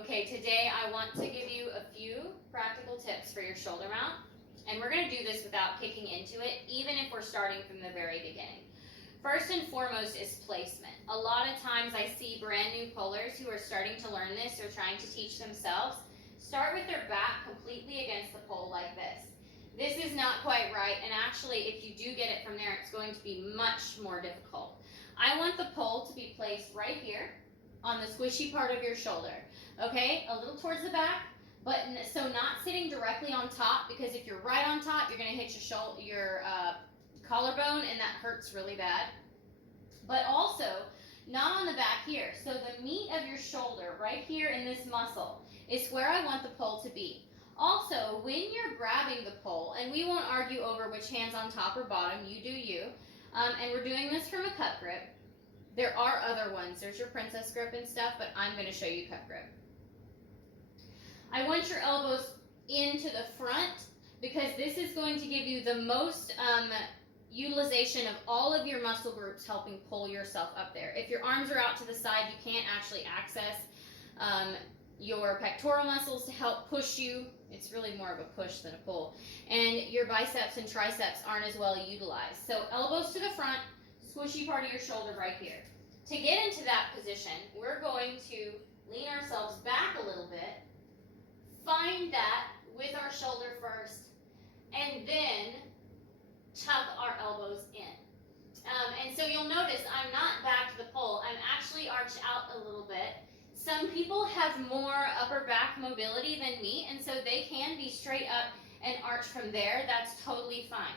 Okay, today I want to give you a few practical tips for your shoulder mount, and we're going to do this without kicking into it, even if we're starting from the very beginning. First and foremost is placement. A lot of times I see brand new pullers who are starting to learn this or trying to teach themselves start with their back completely against the pole like this. This is not quite right, and actually if you do get it from there, it's going to be much more difficult. I want the pole to be placed right here on the squishy part of your shoulder, okay? A little towards the back, but so not sitting directly on top, because if you're right on top, you're going to hit your collarbone, and that hurts really bad. But also not on the back here. So the meat of your shoulder right here in this muscle is where I want the pole to be. Also, when you're grabbing the pole, and we won't argue over which hand's on top or bottom, you do you, and we're doing this from a cup grip. There are other ones. There's your princess grip and stuff, but I'm going to show you cup grip. I want your elbows into the front because this is going to give you the most utilization of all of your muscle groups helping pull yourself up there. If your arms are out to the side, you can't actually access your pectoral muscles to help push you. It's really more of a push than a pull. And your biceps and triceps aren't as well utilized. So elbows to the front, squishy part of your shoulder right here. To get into that position, we're going to lean ourselves back a little bit, find that with our shoulder first, and then tuck our elbows in. And so you'll notice I'm not back to the pole. I'm actually arched out a little bit. Some people have more upper back mobility than me, and so they can be straight up and arch from there. That's totally fine.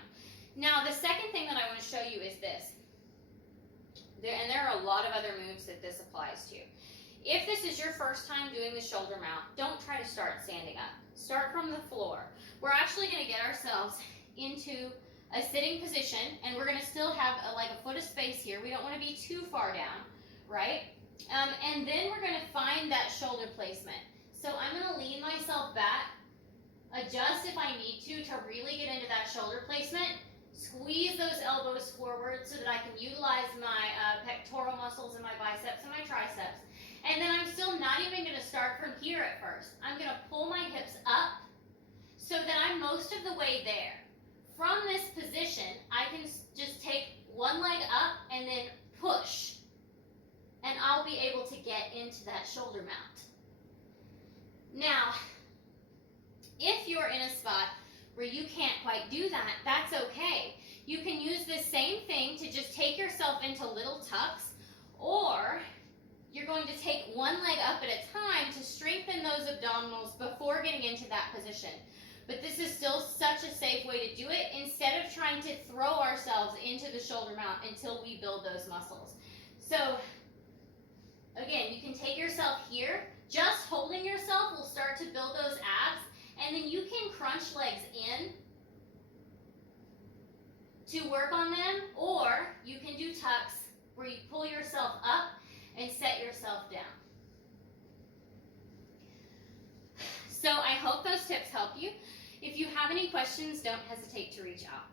Now, the second thing that I want to show you is this. And there are a lot of other moves that this applies to. If this is your first time doing the shoulder mount, don't try to start standing up. Start from the floor. We're actually going to get ourselves into a sitting position, and we're going to still have like a foot of space here. We don't want to be too far down, right? And then we're going to find that shoulder placement. So I'm going to lean myself back, adjust if I need to really get into that shoulder placement, squeeze those elbows forward so that I can utilize my pectoral muscles and my biceps and my triceps. And then I'm still not even going to start from here at first. I'm going to pull my hips up so that I'm most of the way there. From this position, I can just take one leg up and then push. And I'll be able to get into that shoulder mount. Now, if you're in a spot where you can't quite do that, that's okay. You can use this same thing to just take yourself into little tucks, or you're going to take one leg up at a time to strengthen those abdominals before getting into that position. But this is still such a safe way to do it instead of trying to throw ourselves into the shoulder mount until we build those muscles. So, again, you can take yourself here. Just holding yourself will start to build those abs, and then you can crunch legs in to work on them, or you can do tucks where you pull yourself up and set yourself down. So I hope those tips help you. If you have any questions, don't hesitate to reach out.